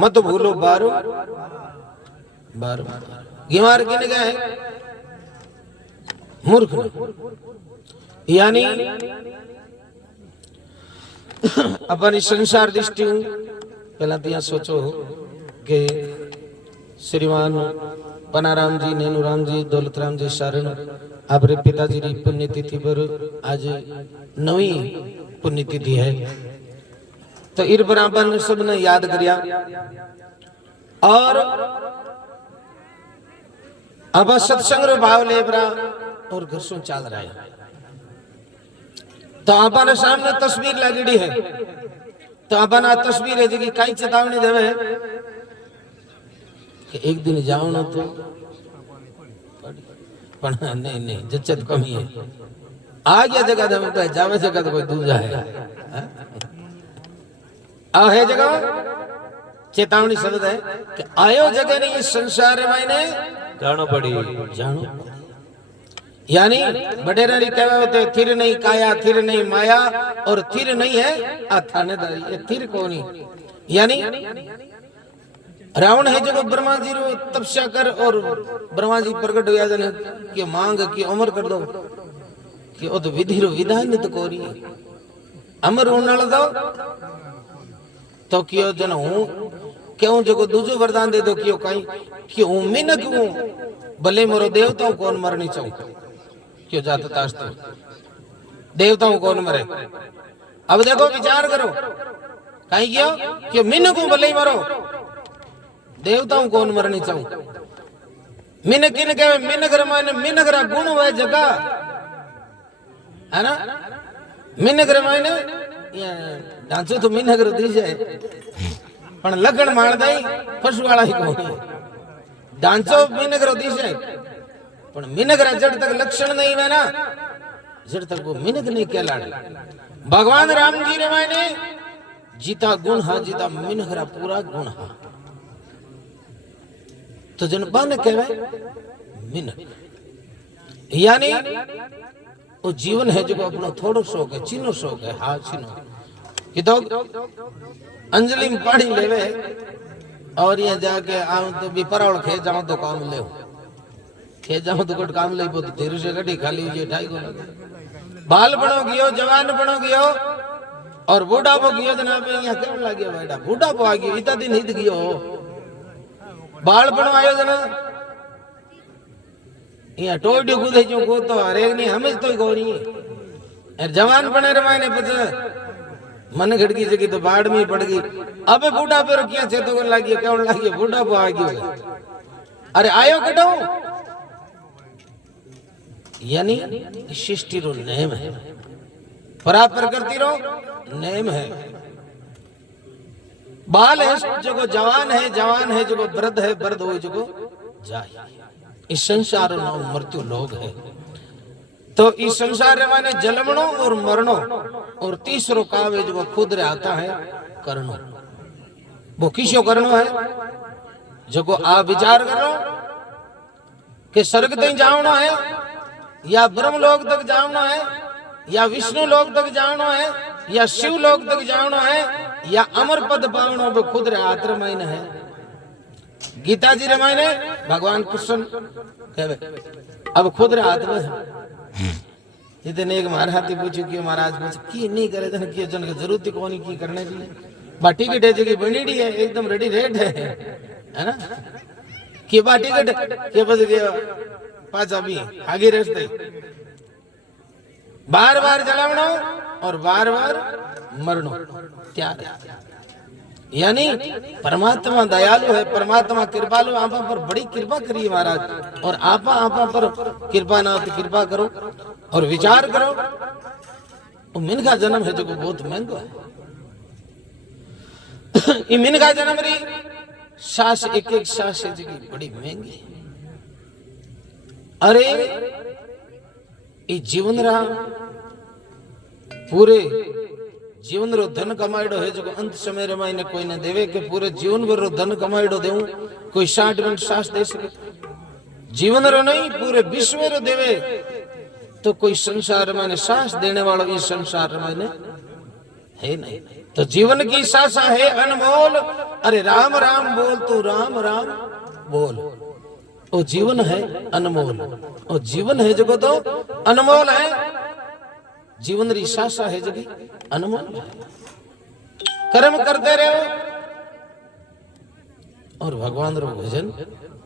मत भूलो बारो बारो। गिमार किन गए मूर्ख ने। यानी अपनी संसार दृष्टि पहला तो यहाँ सोचो कि श्रीमान पनाराम जी, नेनुराम जी, दौलतराम जी शरण आपरे पिताजी की पुण्यतिथि पर आज नवी पुण्यतिथि है, तो इर पर अपन सबने याद करिया और अब सत्संग रो भाव ले बरा और घर सो चल रहा है। तो अपन सामने तस्वीर लगड़ी है, तो अपन आ तस्वीर है जी कई चेतावनी देवे कि एक दिन जाओ तो पण नहीं नहीं जच्चत कमी है। आ गया जगह तो जावे जगह तो कोई दूजा है। आ है जगह चेतावनी शब्द है कि आयो जगह नहीं इस संसार में जानो पड़ी जानो। यानी बडेरारी कहवा होते थिर नहीं काया, थिर नहीं माया और थिर नहीं है आ थानेदारी। ये थिर कोनी यानी रावण है जो ब्रह्मा जी रो तपस्या कर और ब्रह्मा जी प्रकट हो जाने कि मांग की अमर कर दो कि ओ तो विधि रो विधान तो कोरी अमर होने दो तो क्यों जन हूं क्यों जो दूजो वरदान दे दो क्यों कहीं क्यों मिनक हूं भले मोरो देवताओं कौन मरनी चाहूं क्यों जाता ताश तो देवताओं कौन मरे। अब देखो विचार करो कहीं क्यों मिनक हूं भले ही मरो देवताओं कौन मरनी चाहूं। मिनक किन कहे मिनक रमायण मिनक रा गुण हुए जगह है ना। मिनक रमायण ढांचो तो मिनक रो दी जाए पण लखण मार दई फसवाड़ा ही कोनी ढांचो मिनक रो दी जाए पण मिनक रा जड़ तक लक्षण नहीं है ना, जड़ तक वो मिनक नहीं कहलाड़े। भगवान राम जी रे मायने जीता गुण हा जीता मिनक रा पूरा गुण हा तो जनपा ने कहवे मिनक। यानी वो जीवन है जो अपना थोड़ो शौक है चीनो शौक है। हाँ चीनो कि तो अंजलि में पानी लेवे और ये जाके आऊं तो भी परावल खे जाऊं तो काम ले खे जाऊं तो कुछ काम ले तो धीरे से गड्डी खाली हुई ढाई को बाल बनो गियो जवान बनो गियो और बूढ़ा पो गियो जनाब यहाँ क्यों लग गया बेटा बूढ़ा पो आ गयो इतना दिन हित गियो बाल बनो आयो जना यहाँ टोड्यो कूदे जो को तो हरेक नहीं हमें तो कोनी यार जवान बने रे मायने पता मन खड़की जगी तो बाढ़ में पड़ गई। अबे बूढ़ा पे रुकिया चेतो को लागी क्यों लागी बूढ़ा पे आ गयो अरे आयो कटो यानी सृष्टि रो नेम है परापर करती रो नेम है। बाल है जो जवान है जो वृद्ध है वृद्ध हो जो जाए। इस संसार नो मृत्यु लोग है तो इस संसार माने जन्मनो और मरणो और तीसरो काम है जो खुद रे आता है करनो। वो किसो करनो है जो को आप विचार करो कि स्वर्ग तक जावनो है या ब्रह्म लोक तक जावनो है या विष्णु लोक तक जावनो है या शिव लोक तक जावनो है या अमर पद पावनो वो खुद रे हाथ रे मायने है। गीता जी रे मायने भगवान कृष्ण कहवे अब खुद रे हाथ में है। जितने एक महाराज पूछो कि महाराज पूछ की नहीं करे जन की जन की जरूरत ही कोनी की करने की बा टिकट है जगह बनीडी है एकदम रेडी रेट है ना कि बा टिकट के बस के पाचा भी आगे रास्ते बार बार जलावनो और बार बार मरनो त्यार। यानी परमात्मा दयालु है परमात्मा कृपालु आपा पर बड़ी कृपा करिए महाराज और आपा आपा पर कृपा ना तो कृपा करो और विचार करो। वो मिन का जन्म है जो बहुत महंगा है। ये मिन का जन्म री सास एक एक सास है जो बड़ी महंगी। अरे ये जीवन रहा पूरे जीवन रो धन कमाईडो है जो अंत समय रे मायने कोई ने देवे के पूरे जीवन भर रो धन कमाईडो देऊं कोई 60 मिनट सांस दे सके जीवन रो नहीं पूरे विश्व रो देवे तो कोई संसार माने सांस देने वाला इस संसार माने है नहीं। तो जीवन की सासा है अनमोल, अरे राम राम बोल तू राम राम बोल। वो जीवन है अनमोल, और जीवन है जगो तो अनमोल है। जीवन री सासा है जगी अनमोल है। कर्म करते रहो और भगवान रो भजन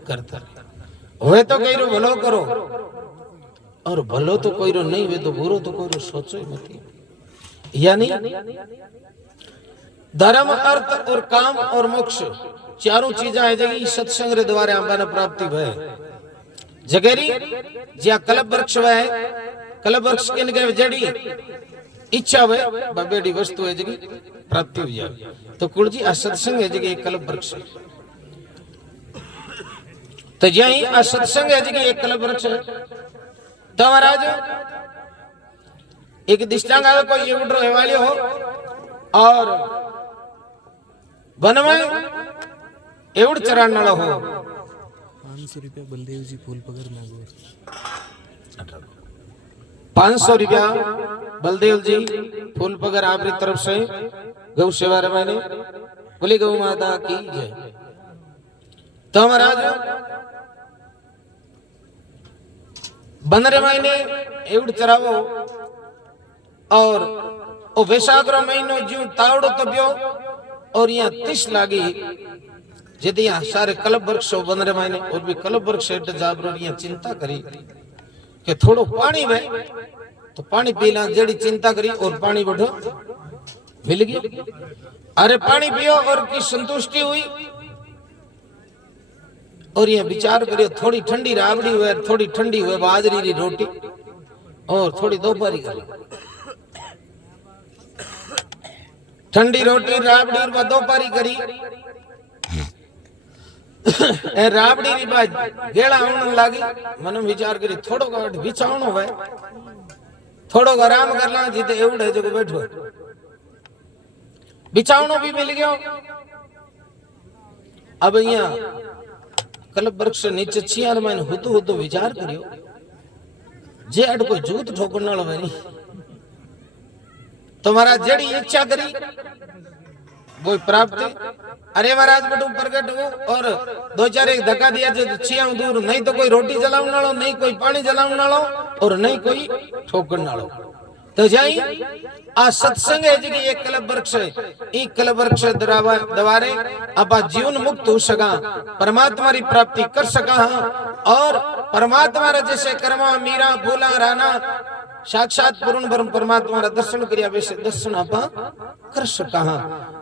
करता रहो। वे तो कई रो भलो करो, और भलो तो कोई रो नहीं, वे तो बुरो तो कोई रो सोचो ही मत। यानी धर्म, अर्थ और काम और मोक्ष चारों चीजा है जगी सत्संग रे द्वारा आंबाना प्राप्ति भय। जगेरी ज्या कल्प वृक्ष वह, कल्प वृक्ष के निके जड़ी इच्छा वह बबेड़ी वस्तु है जगी प्राप्ति हुई जाए। तो कुलजी आ सत्संग है जगी एक कल्प वृक्ष है। तो यही आ सत्संग है जगी एक कल्प वृक्ष है। तो महाराज एक दिष्टांग आवे कोई ये उड़ वाले हो और वन में एवड चराण वाला हो। 500 रुपया बलदेव जी फूल पगर नागौर। 500 रुपया बलदेव जी फूल पगर आपकी तरफ से गौ सेवा रवाने बोली गौ माता की जय। तो महाराज बनरे महीने एवड चरावो और ओ वैशाख महीनो ज्यू तावड़ो तब्यो और यहाँ 30 लागी यदि यहाँ सारे कल्प वृक्ष बनरे महीने और भी कल्प वृक्ष जाबरो यहाँ चिंता करी कि थोड़ो पानी वे तो पानी पीला, जड़ी चिंता करी और पानी बढ़ो मिल गया। अरे पानी पियो और की संतुष्टि हुई और ये विचार करियो थोड़ी ठंडी राबड़ी हुए, थोड़ी ठंडी हुए बाजरी की रोटी और थोड़ी दोपहरी कर ठंडी रोटी राबड़ी और दोपहरी करी। ए राबड़ी री बाज गेला आवन लागी, मन विचार करी थोड़ो गाठ बिछावनो है, थोड़ो आराम करला जीते एवढे जो बैठो बिछावनो भी मिल गयो। अब यहाँ कल्प वृक्ष नीचे छियार मैंने हुतो हुतो विचार करियो जे अड कोई जूत ठोकण वालो है नहीं। तुम्हारा जड़ी इच्छा करी वो प्राप्ति। अरे महाराज बटू प्रकट हो और 2-4 एक धक्का दिया जो छिया दूर, नहीं तो कोई रोटी जलावन वालो, नहीं कोई पानी जलावन वालो और नहीं कोई ठोकण वालो। तो जाई आ सत्संग है जी एक कल्प वृक्ष है। ई कल्प वृक्ष द्वारे आप जीवन मुक्त हो सका, परमात्मा की प्राप्ति कर सका और परमात्मा रे जैसे कर्मा मीरा भूला राना साक्षात पूर्ण ब्रह्म परमात्मा रा दर्शन करिया वैसे दर्शन आप कर सका।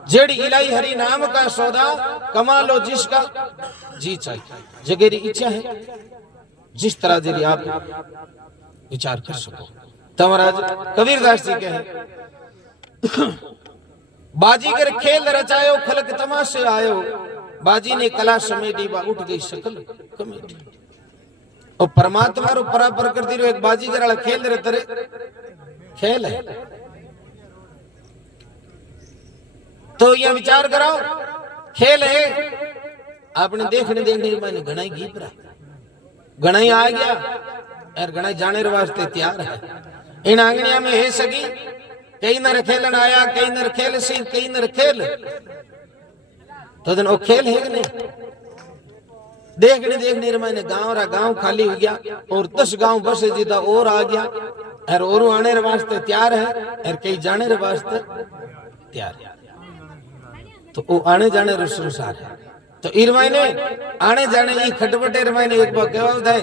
जेड़ी इलाई हरि नाम का सौदा कमा लो जिसका जी चाहिए। जगेरी इच्छा है जिस तरह जेरी आप विचार कर सको। तो महाराज कबीरदास जी कहे बाजीगर खेल रचायो खलक तमाशे आयो, बाजी ने कला समेटी बा उठ गई सकल कमेटी। और परमात्मा रो परा प्रकृति रो एक बाजीगर वाला खेल रे तरे खेल है। तो ये विचार करो खेल है। आपने देखने मैंने घना ही गीत रहा, घना ही आ गया और घना ही जाने वास्ते तैयार है। इन आंगनिया में है सगी कई नर खेलन आया, कई नर खेल सी, कई नर खेल। तो दिन वो खेल है कि नहीं? देखने मैंने गांव खाली हो गया और 10 गांव बसे जीता और आ गया और आने वास्ते तैयार है और कई जाने वास्ते तैयार है। तो वो आने जाने रो संसार है। तो इर महीने आने जाने ई खटपटे मैंने एक बार कहवा था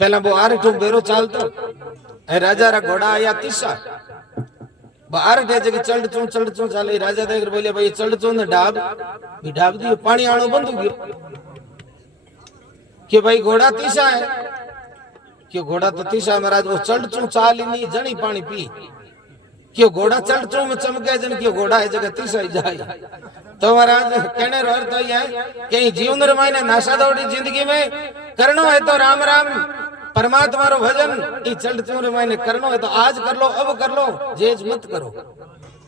पहला वो 8 बेरो चालतो राजा रा घोड़ा आया 30 बाहर जगह चढ़ चू चाले। राजा देख बोले भाई चढ़ चू ने ढाब दियो, पानी आनो बंद हो गयो कि भाई घोड़ा 30 है क्यों? घोड़ा तो 30 महाराज वो चढ़ चू चाल ही नहीं जनी पानी पी क्यों? घोड़ा चढ़ चू में चमके जन क्यों? घोड़ा है जगह 30 ही जाए। तो महाराज कहने रो अर्थ है कि जीवन रे मायने नासा दौड़ी जिंदगी में करनो है तो राम राम परमात्मा रो भजन ई चढ़ चू रे मायने करनो है तो आज कर लो, अब कर लो, जेज मत करो।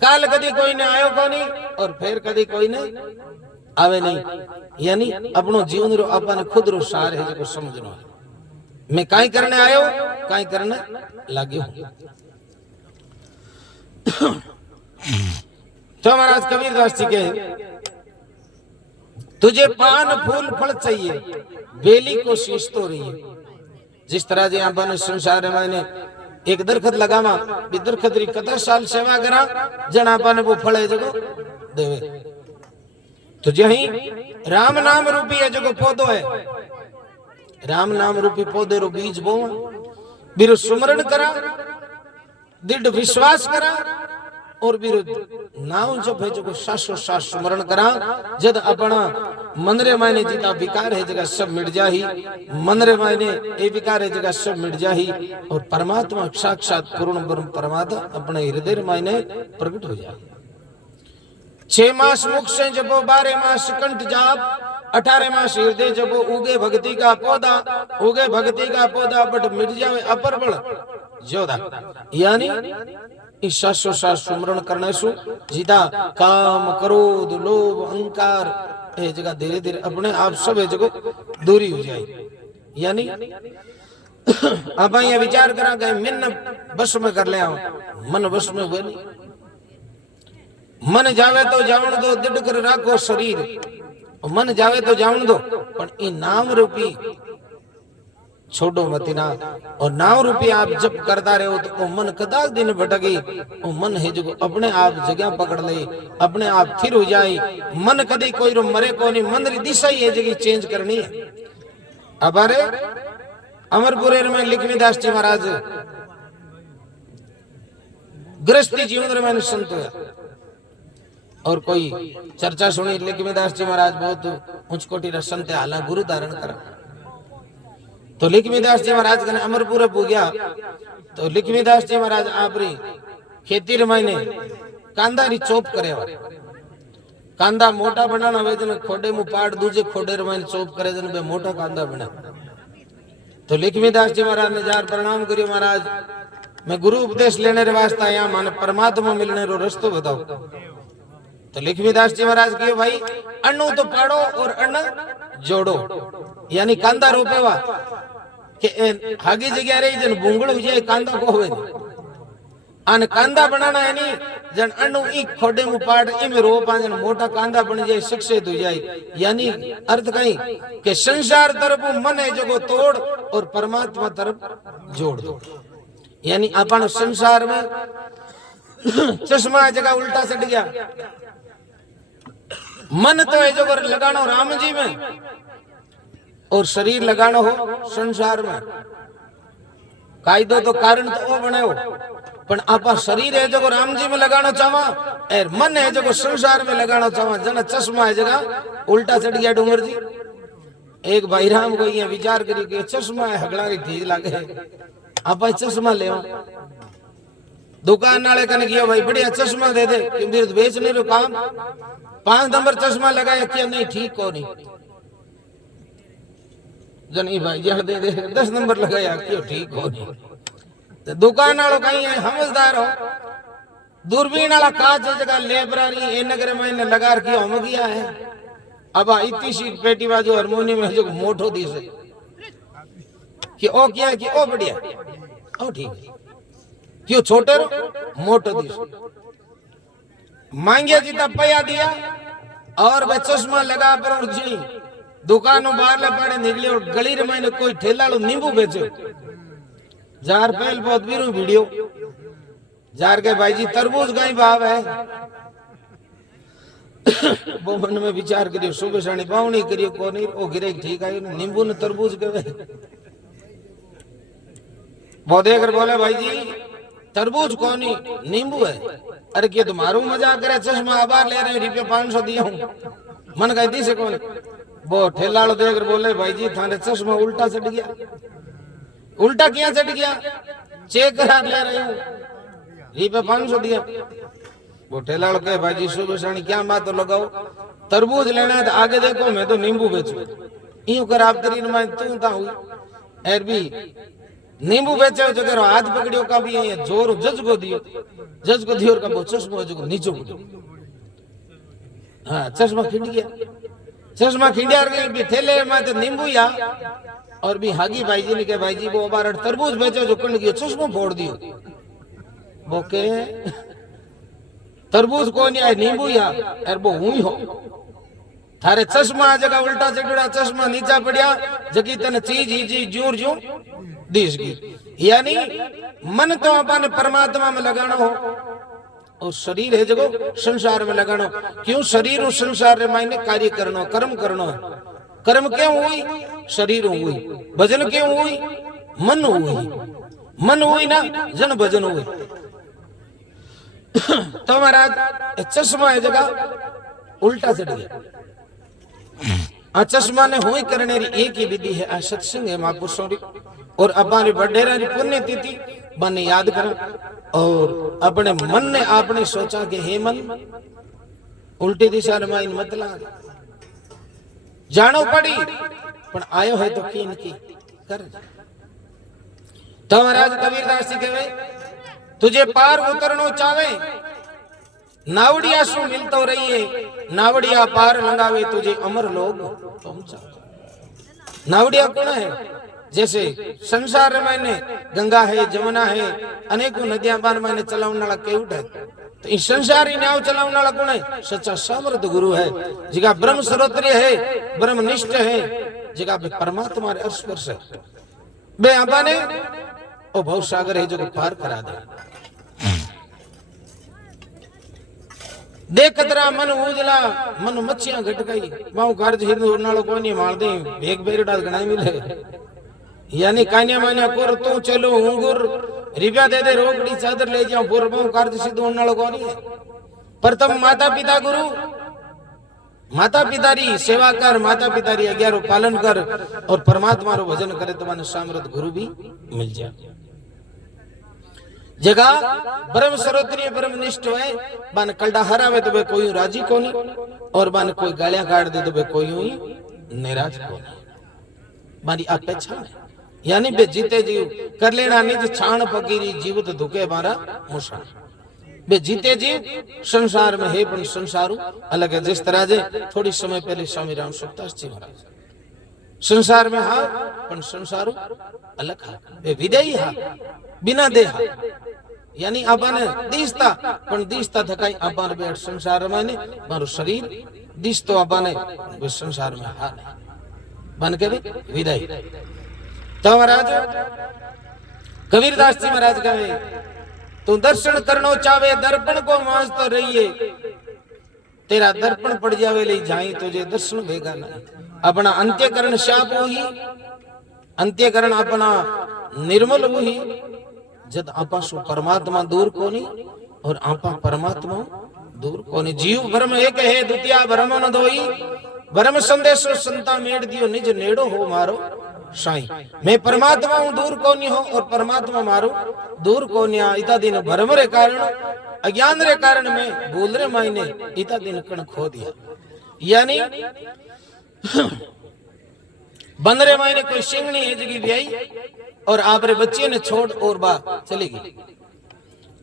काल कदी कोई ने आयो कोनी और फिर कदी कोई ने आवे नहीं। यानी अपनो जीवन रो अपन खुद रो सार है जो समझनो है। मैं काई करने आयो, काई करने लाग्यो। तो महाराज कबीरदास जी के तुझे पान फूल फल चाहिए, बेली को शीश तो रही है। जिस तरह जे अपन संसार में मैंने एक दरखत लगावा, भी दरखत री कतर साल सेवा करा, जन अपन वो फल है जगो देवे। तो जही राम नाम रूपी है जगो पौधो है, राम नाम रूपी पौधे रो बीज बो, बिरु सुमरण करा, दृढ़ विश्वास करा, और बिरु नाम जब है जो शाश्वत शाश्वत स्मरण करा, जद अपना मन रे मायने जितना विकार है जगह सब मिट जाही, मन रे मायने ये विकार है जगह सब मिट जाही, और परमात्मा साक्षात पूर्ण ब्रह्म परमात्मा अपने हृदय मायने प्रकट हो जाए। 6 मास मुख से जबो, 12 मास कंठ जाप, 18 मास हृदय जबो, उगे भक्ति का पौधा, उगे भक्ति का पौधा बट मिट जावे अपर बल जोधा। यानी इस शाश्वत स्मरण करने से जीता काम क्रोध लोभ अहंकार ये जगह धीरे धीरे अपने आप सब जगह दूरी हो जाए। यानी आप ये विचार करा गए मन बस में कर ले, मन बस में हुए नहीं, मन जावे तो जावन दो, दृढ़ कर राखो शरीर, मन जावे तो जावन दो, पर इन नाम रूपी छोड़ो मत ना, और नाम रूपी आप जब करता रहे हो तो वो मन कदाच दिन भटकी, वो मन है जो अपने आप जगह पकड़ ले, अपने आप थिर हो जाए। मन कदी कोई रो मरे को नहीं, मन री दिशा ही है जगह चेंज करनी है। अब अरे अमरपुरे में लक्ष्मीदास जी महाराज गृहस्थी जीवन में संत हुआ, और कोई चर्चा सुनी लक्ष्मीदास जी महाराज बहुत उच्च कोटि रा संत है, हालांकि गुरु धारण करा। तो लक्ष्मीदास जी महाराज ने अमरपुर गया, तो लक्ष्मीदास जी महाराज आपरी खेती मायने कांदा री चोप करे, कांदा मोटा बनाना वे जन खोडे मु पाड़ दूजे खोडे मायने चोप करे जन बे मोटा कांदा बने। तो लक्ष्मीदास जी महाराज ने जार प्रणाम करियो, महाराज मैं गुरु उपदेश लेने रे वास्ते आया, माने परमात्मा मिलने रो रस्तो बताओ। तो लक्ष्मीदास जी महाराज कहो भाई अन्न तो पाड़ो और अन्न जोड़ो, यानी कांदा रोपेवा के हागी जगह रही जन बुंगड़ हो जाए कांदा को होवे, अन कांदा बनाना है नहीं जन अन्न ई खोडे मु पाड़ ई में रोपा जन मोटा कांदा बन जाए, शिक्षित हो जाए। यानी अर्थ कहीं के संसार तरफ मन है जो तोड़ और परमात्मा तरफ जोड़ दो। यानी अपन संसार में चश्मा जगह उल्टा सट गया, मन तो है जो लगाना राम जी में, और शरीर लगाना हो संसार में। कायदो तो कारण तो वो बने हो, पर आपा शरीर है जो राम जी में लगाना चाहवा, और मन है जो संसार में लगाना चाहवा। जना चश्मा है जगह उल्टा चढ़ गया डूंगर जी। एक भाई राम को ये विचार करी कि चश्मा है हगड़ा ठीक लगे, आप चश्मा ले दुकान नाले कने किया भाई बढ़िया चश्मा दे दे, क्योंकि बेचने रो काम 5 नंबर चश्मा लगाया क्या नहीं ठीक को नहीं जनी भाई जड़ दे दे 10 नंबर लगाया क्यों ठीक हो नहीं। तो दुकान वालों कहीं है समझदार हो, दूरबीन वाला कांच जगह लेबरारी ए नगर में ने लगा रखी हम गया है। अब इतनी सी पेटी बाजू हारमोनियम में जो मोटो दी से कि ओ क्या कि ओ बढ़िया ओ ठीक क्यों छोटे रो मोटो दी मांगिया जितना पैया दिया, और वह चश्मा लगा पर और जी दुकानों बाहर ले पड़े निकले, और गली रे मैंने कोई ठेला लो नींबू बेचे जार पहल बहुत बीरू वीडियो जार के भाई जी तरबूज का ही भाव है। वो मन में विचार करियो सुबह शानी बावनी करियो को नहीं ओ गिरे ठीक है नींबू ने तरबूज के वो देखकर बोले भाई जी तरबूज कौन ही नींबू है। अरे क्या तुम्हारू मजाक करे, चश्मा आबार ले रहे रुपये 500 दिया हूँ, मन कहती से कौन। वो ठेला देखकर बोले भाई जी थाने चश्मा उल्टा चढ़ गया। उल्टा क्या चढ़ गया, चेक करा ले रही हूँ रुपये 500 दिया। वो ठेला कहे भाई जी सुबह शानी क्या बात तो लगाओ, तरबूज लेना है तो आगे देखो मैं तो नींबू बेचू यूं कर आप तरीन में तू था हुई एर भी नींबू बेचे जो करो हाथ पकड़ियो का भी है जोर जज को दियो और का वो चश्मा जो नीचे को हाँ चश्मा खिंड गया, चश्मा खिंडिया भी ठेले में तो नींबू या और भी हागी भाई जी ने कहा भाई जी वो बार तरबूज बेचो जो कंड गया चश्मा फोड़ दियो। वो के तरबूज को नहीं आए नींबू या यार वो हुई हो थारे चश्मा आ जगह उल्टा चढ़ा चश्मा नीचा पड़िया जगी तने चीज ही चीज जूर जू दिस गई यानी मन तो अपन परमात्मा में लगाना हो और शरीर है जगो संसार में लगाना क्यों शरीर और संसार रे मायने कार्य करना कर्म करना कर्म क्यों हुई शरीर हुई भजन क्यों हुई मन हुई ना जन भजन हुई तो महाराज चश्मा है जगह उल्टा चढ़ गया आ चश्मा ने हुई करने री एक ही विधि है आ सत्संग है महापुरुषों री और अबारी बडेरा री पुण्य तिथि बने याद कर और अपने मन ने आपने सोचा कि हे मन उल्टी दिशा में इन मत ला जानो पड़ी पण आयो है तो की इनकी कर तो महाराज कबीरदास जी कहे तुझे पार उतरनो चावे नावड़िया सु मिलतो रहिए नावड़िया पार लंगावे तुझे अमर लोग पहुंचा नावड़िया कौन है जैसे संसार में गंगा है जमुना है अनेकों नदियां बार मैंने चलाने वाला केवट है तो इस संसारी नाव चलाने वाला कौन है सच्चा समर्थ गुरु है जिका ब्रह्म सरोत्रीय है ब्रह्मनिष्ठ है जिका परमात्मा रे स्पर्श है बे आपा ने ओ भव सागर है जो पार करा दे देख कतरा मन उजला मन मच्छियां घट गई बाऊ कार्ज हिंदू नालो कोई नहीं मार दे एक बेरडा गणाई मिले यानी कान्या मान्या कोर तू चलो हुंगुर रिव्या दे दे रोकड़ी चादर ले जाओ बोर बाऊ कार्ज सिद्धू नालो कोई नहीं है पर तुम माता पिता गुरु माता पिता री सेवा कर माता पिता री आज्ञा रो पालन कर और परमात्मा रो भजन करे तो मन समृद्ध गुरु भी मिल जाए जगह ब्रह्म सरोत्रीय ब्रह्मनिष्ठ है बन कलडा हरावे तो बे कोई राजी कोनी और बन कोई गालियां काट दे तो बे कोई हुई निराश कोनी मारी अपेक्षा है यानी बे जीते जीव कर लेना निज छाण पकीरी जीवित धुके मारा मुसा बे जीते जीव संसार में है पण संसारू अलग है जिस तरह जे थोड़ी समय पहले स्वामी राम सुखदास जी महाराज संसार में हा पण संसारू अलग हा बे विदेही हा बिना देहा यानी आपने दिसता पण दिसता थकाई आपने बैठ संसार में ने मारो शरीर दिस तो आपने वे संसार में हा बन के विदाई तो महाराज कबीरदास जी महाराज कहे तू दर्शन करनो चावे दर्पण को मांस तो रहिए तेरा दर्पण पड़ जावे ले जाई तुझे दर्शन भेगा नहीं अपना अंत्यकरण शाप हुई अंत्यकरण अपना निर्मल हुई जद आपा सु परमात्मा दूर कोनी और आपा परमात्मा दूर कोनी जीव ब्रह्म एक है द्वितीय ब्रह्म न दोई ब्रह्म संदेशो संता मेड़ दियो निज नेड़ो हो मारो साई मैं परमात्मा हूं दूर कोनी हो और परमात्मा मारो दूर कोनिया इता दिन भ्रम रे कारण अज्ञान रे कारण में भूल रे मायने इता दिन कण खो दिया यानी बंदरे मायने कोई सिंगनी है जगी ब्याई और आपरे बच्चे ने छोड़ और बा चली गई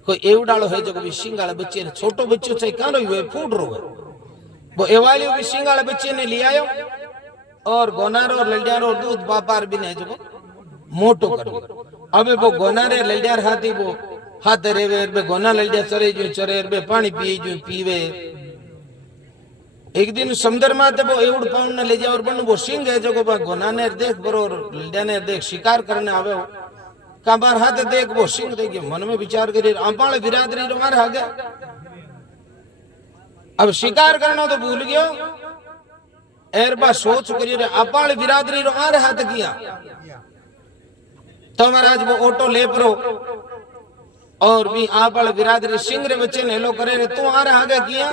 कोई एवडालो है जो भी सिंगाले बच्चे ने छोटो बच्चो चाहे कानो हुए फूट रो वो एवाली भी सिंगाले बच्चे ने ले आयो और गोनारो और ललियार और दूध बापार भी ने जो मोटो कर अबे वो गोनारे ललियार हाथी वो हाथ रेवे बे गोना ललियार चरे बे पानी पिए जो पीवे एक दिन समुद्र में वो एवड पाउंड ने ले जाओ और बन वो सिंह है जो गोना ने देख बरो ललिया ने देख शिकार करने आवे हो का बार हाथ देख वो सिंह देख मन में विचार करे आपाल बिरादरी रो मार आ गया अब शिकार करना तो भूल गयो एरबा सोच करियो रे आपाल बिरादरी रो मार हाथ किया तो महाराज वो ऑटो ले परो और भी आपाल बिरादरी सिंह रे बच्चे ने हेलो करे रे तू आ रहा आगे किया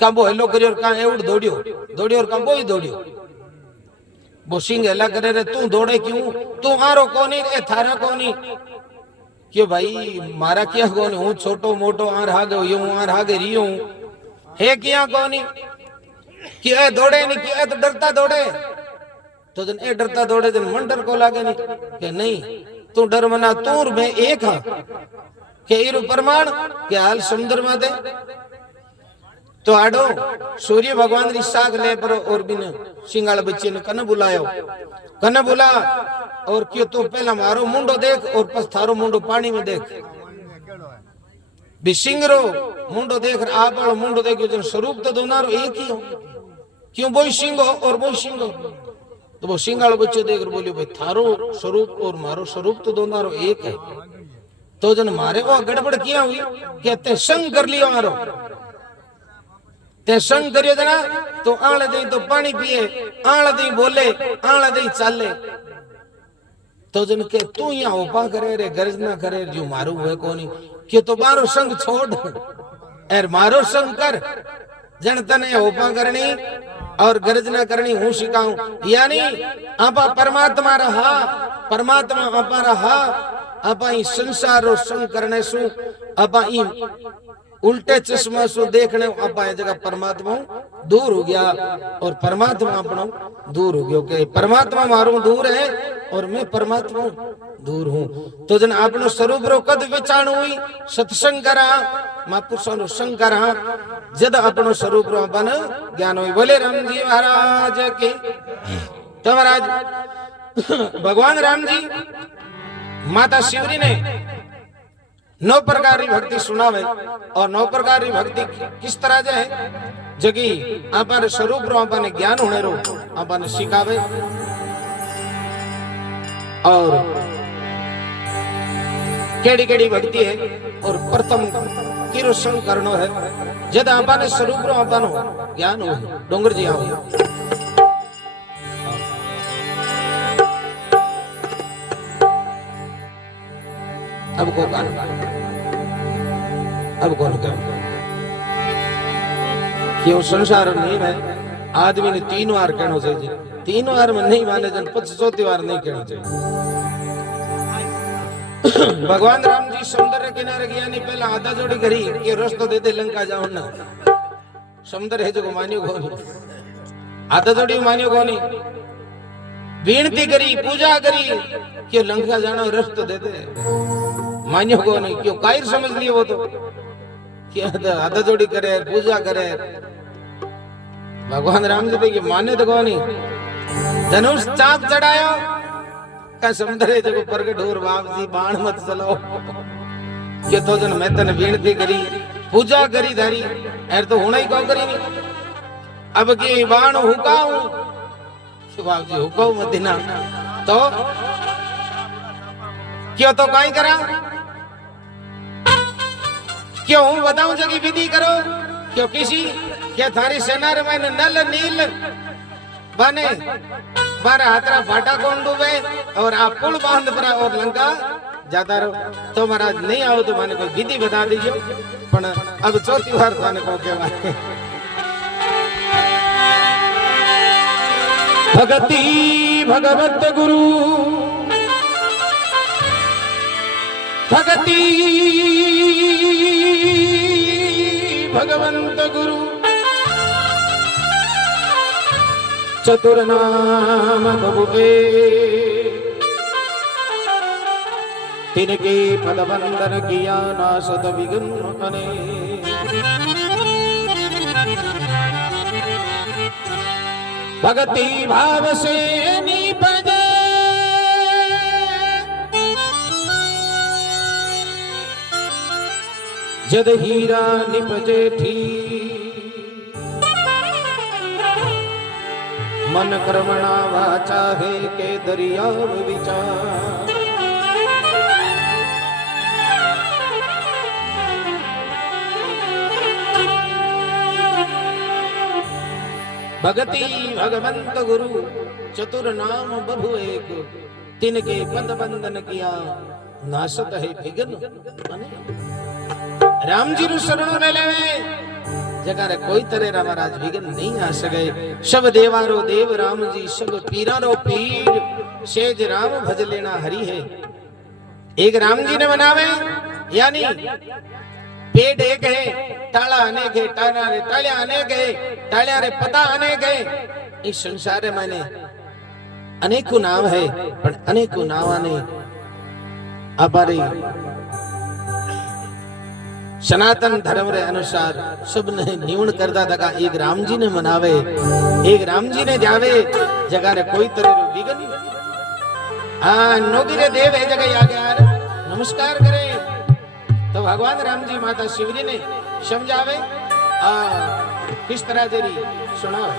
काबो हेलो करियो और का एवड दौड़ियो और काबो ही दौड़ियो वो सिंह हेला करे रे तू दौड़े क्यों तू आरो कोनी रे थारा कोनी क्यों भाई मारा क्या कोनी हूं छोटो मोटो आ रहा गयो यूं आ रहा गे रियो है क्या कोनी कि ए दौड़े नहीं कि ए तो डरता दौड़े तो जन ए डरता दौड़े जन मन डर को लागे नहीं कि नहीं तू डर मना तू मैं एक हां के इरु प्रमाण के हाल समुद्र में दे तो आडो सूर्य भगवान री साग ले परो और बिन सिंगाल बच्चे ने कने बुला और क्यों तो पहला मारो मुंडो देख और पस थारो मुंडो पानी में देख बिसिंगरो मुंडो देख रहा आप वालों मुंडो देखो जन स्वरूप तो दोनों एक ही हो क्यों वो सिंगो और वो सिंगो तो वो सिंगाल बच्चे देख बोलियो भाई थारो स्वरूप और मारो स्वरूप तो दोनों एक है तो जन मारे वो गड़बड़ किया हुई कहते संग कर लियो मारो ते संग करियो जना तो आले दे तो पानी पिए आले दे बोले आले दे चाले तो जन के तू यहाँ उपा करे रे गर्ज ना करे जो मारू है कोनी कि तो मारो संग छोड़ एर मारो संग कर जन तने उपा करनी और गर्ज ना करनी हूँ सिखाऊं यानी आपा परमात्मा रहा परमात्मा आपा रहा आपा ई संसार रो संग करने सु आपा ई उल्टे चश्मा सु देखने आपा ये जगह परमात्मा दूर हो गया और परमात्मा अपनो दूर हो गयो के परमात्मा मारो दूर है और मैं परमात्मा दूर हूँ तो जन आपनो स्वरूप रो कद विचारण हुई सत्संग करा महापुरुषों रो संग करा जद अपनो स्वरूप रो अपन ज्ञान हुई बोले राम जी महाराज के तो महाराज भगवान राम जी माता शिवरी ने 9 प्रकार की भक्ति सुनावे और 9 प्रकार की भक्ति किस तरह जे है जगी अपन स्वरूप रो अपन ज्ञान होने रो अपन सिखावे और केड़ी केड़ी भक्ति है और प्रथम किरो संग करनो है जद अपन स्वरूप रो अपन ज्ञान हो डोंगर जी आओ अब को गान अब कौन क्या क्यों संसार नहीं है आदमी ने 3 बार कहना चाहिए 3 बार में नहीं माने जन 4थी बार नहीं कहना चाहिए भगवान राम जी समुद्र किनारे गया नहीं पहला आधा जोड़ी करी ये रास्ता दे दे लंका जाओ ना समुद्र है जो मानियो कोनी आधा जोड़ी मानियो कोनी विनती करी पूजा करी कि लंका जाना रास्ता दे दे मान्यो को नहीं क्यों कायर समझ लिए वो तो क्या आधा जोड़ी करे पूजा करे भगवान राम जी देखिए माने तो कौन धनुष चाप चढ़ायो का समुद्र जो प्रगट हो बाप जी बाण मत चलाओ कि तो जन मैं तने विनती करी पूजा करी धारी एर तो होना ही कौ करी नहीं अब की बाण हुकाऊं बाप जी हुकाऊ मत ना तो क्यों तो काई करा क्यों बताऊं जगी विधि करो क्यों किसी क्या थारी सेना रे मैंने नल नील बने 12 हाथरा भाटा कौन डूबे और आप पुल बांध पर और लंका जाता रहो तो महाराज नहीं आओ तो माने कोई विधि बता दीजिए पण अब 4थी बार थाने को कहवा भगति भगवत गुरु भगति भगवंत गुरु चतुर नाम बबुए तिनके पद बंदन किया नासत विघ्न अने भगति भाव से निपज जद हीरा निपजे ठी मन कर्मणा वाचा है के दरिया विचार भगति भगवंत गुरु चतुर नाम बभु एक तिनके पद बंदन किया नासत है विघ्न राम जी नु शरणो ने लेवे जगारे कोई तरह महाराज विघ्न नहीं आ सके सब देवारो देव राम जी सब पीरारो पीर सेज राम भज लेना हरि है एक राम जी ने बनावे यानी पेड़ एक है ताला अनेक है तालिया अनेक है तालिया रे पता अनेक है इस संसार में मैंने अनेकों नाम है पर अनेकों नावाने अबारी सनातन धर्म रे अनुसार सब ने निवण करता था एक राम जी ने मनावे एक राम जी ने जावे जगह रे कोई तरह विघ्न हाँ नोगी रे देव है जगह आगे यार नमस्कार करे तो भगवान राम जी माता शिवरी ने समझावे किस तरह तेरी सुनावे।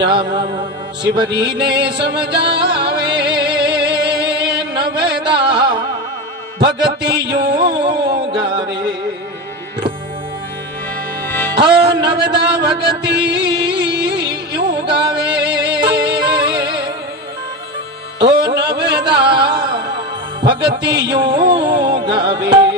राम शिवरी ने समझावे नवेदा भक्ति यूं गावे। नवेदा भक्ति यूं गावे। ओ नवेदा भक्ति यूं गावे।